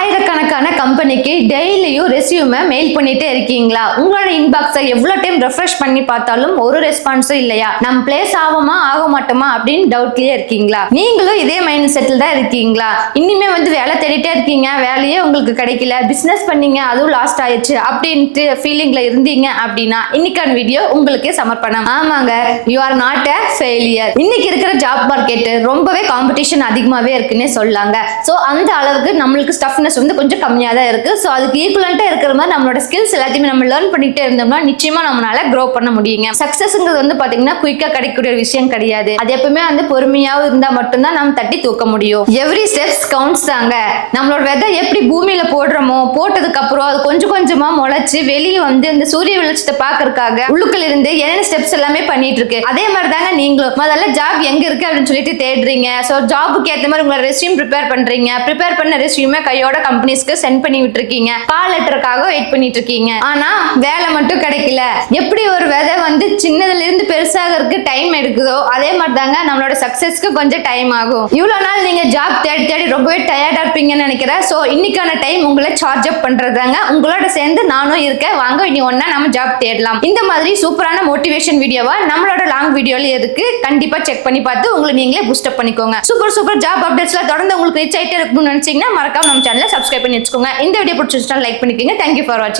ஆயிரக்கணக்கான கம்பெனிக்கு டெய்லியும் ரெஸ்யூமை மெயில் பண்ணிட்டே இருக்கீங்களா? உங்களோட இன்பாக்ஸை எவ்வளவு டைம் ரெஃப்ரெஷ் பண்ணி பார்த்தாலும் ஒரு ரெஸ்பான்ஸும் இல்லையா? நம்ம பிளேஸ் ஆகுமா ஆக மாட்டோமா அப்படின்னு டவுட்லயே இருக்கீங்களா? நீங்களும் இதே மைண்ட் செட்டில் தான் இருக்கீங்களா? இனிமே வேலை தேடிட்டே இருக்கீங்க, வேலையே உங்களுக்கு கிடைக்கல, பிசினஸ் பண்ணீங்க அதுவும் லாஸ்ட் ஆயிடுச்சு அப்படின்ட்டு ஃபீலிங்ல இருந்தீங்க அப்படின்னா இன்னைக்கான வீடியோ உங்களுக்கே சமர்ப்பணம். ஆமாங்க, you are not a failure. இன்னைக்கு இருக்கிற ஜாப் மார்க்கெட் ரொம்பவே காம்படிஷன் அதிகமாவே இருக்குன்னே சொல்லாங்க. ஸோ அந்த அளவுக்கு நம்மளுக்கு ஸ்டஃப்னஸ் கொஞ்சம் கம்மியாக தான் இருக்கு. ஸோ அதுக்கு ஈக்குவலண்டா இருக்கிற மாதிரி நம்மளோட ஸ்கில்ஸ் எல்லாத்தையுமே நம்ம லேர்ன் பண்ணிட்டே இருந்தோம்னா நிச்சயமா நம்மளால க்ரோ பண்ண முடியுங்க. சக்சஸ்ங்கிறது பாத்தீங்கன்னா குயிக்கா கிடைக்கக்கூடிய விஷயம் கிடையாது. அது எப்பவுமே பொறுமையாவும் இருந்தா மட்டும்தான் நம்ம தட்டி தூக்க முடியும். எவ்ரி ஸ்டெப்ஸ் கவுண்ட்ஸ் தாங்க. நம்மளோட விதை எப்படி பூமியில போடுறோமோ, போட்டதுக்கு அப்புறம் அது கொஞ்சம் கொஞ்சமா முளைச்சு வெளியே இந்த சூரிய வெளிச்சத்தை பாக்குறதுக்காக உள்ளுக்குள்ள இருந்து என்ன ஸ்டெப்ஸ் எல்லாமே பண்ணிட்டு இருக்கு. அதே மாதிரி தாங்க நீங்களும் முதல்ல ஜாப் எங்க இருக்கு அப்படின்னு சொல்லிட்டு தேடுறீங்க. ஸோ ஜாபுக்கு ஏற்ற மாதிரி உங்களோட ரெஸ்யூம் ப்ரிப்பேர் பண்றீங்க. ப்ரிப்பேர் பண்ண ரெஸ்யூமே கையோட கம்பெனிஸ்க்கு சென்ட் பண்ணி விட்டுருக்கீங்க. கால் லெட்டருக்காக வெயிட் பண்ணிட்டு இருக்கீங்க. ஆனா வேலை மட்டும் கிடைக்கல. எப்படி ஒரு விதை சின்னதுல இருந்து பெருசாகிறதுக்கு டைம் எடுக்குதோ அதே மாதிரி தாங்க நம்மளோட சக்சஸ்க்கு கொஞ்சம் டைம் ஆகும். இவ்வளவு நாள் நீங்க ஜாப் தேடி தேடி ரொம்பவே டயர்டா இருப்பீங்கன்னு நினைக்கிறேன். ஸோ இன்னைக்கான டைம் உங்களை சார்ஜ் அப் பண்றதாங்க. உங்களோட சேர்ந்து நானும் இருக்கேன். வாங்க இனி ஒன்னா நம்ம ஜாப் தேடலாம். இந்த மாதிரி சூப்பரான மோட்டிவேஷன் வீடியோவா நம்மளோட லாங் வீடியோல இருக்கு. கண்டிப்பா செக் பண்ணி பார்த்து உங்களை நீங்களே பூஸ்ட் அப் பண்ணிக்கோங்க. சூப்பர் ஜாப் அப்டேட்ஸ்ல தொடர்ந்து உங்களுக்கு ரீச் ஆயிட்டே இருக்கணும்னு நினைச்சீங்கன்னா மறக்காம நம்ம சேனலை சப்ஸ்கிரைப் பண்ணி வச்சுக்கோங்க. இந்த வீடியோ பிடிச்சிருந்தா லைக் பண்ணிக்கோங்க. தேங்க்யூ ஃபார் வாட்சிங்.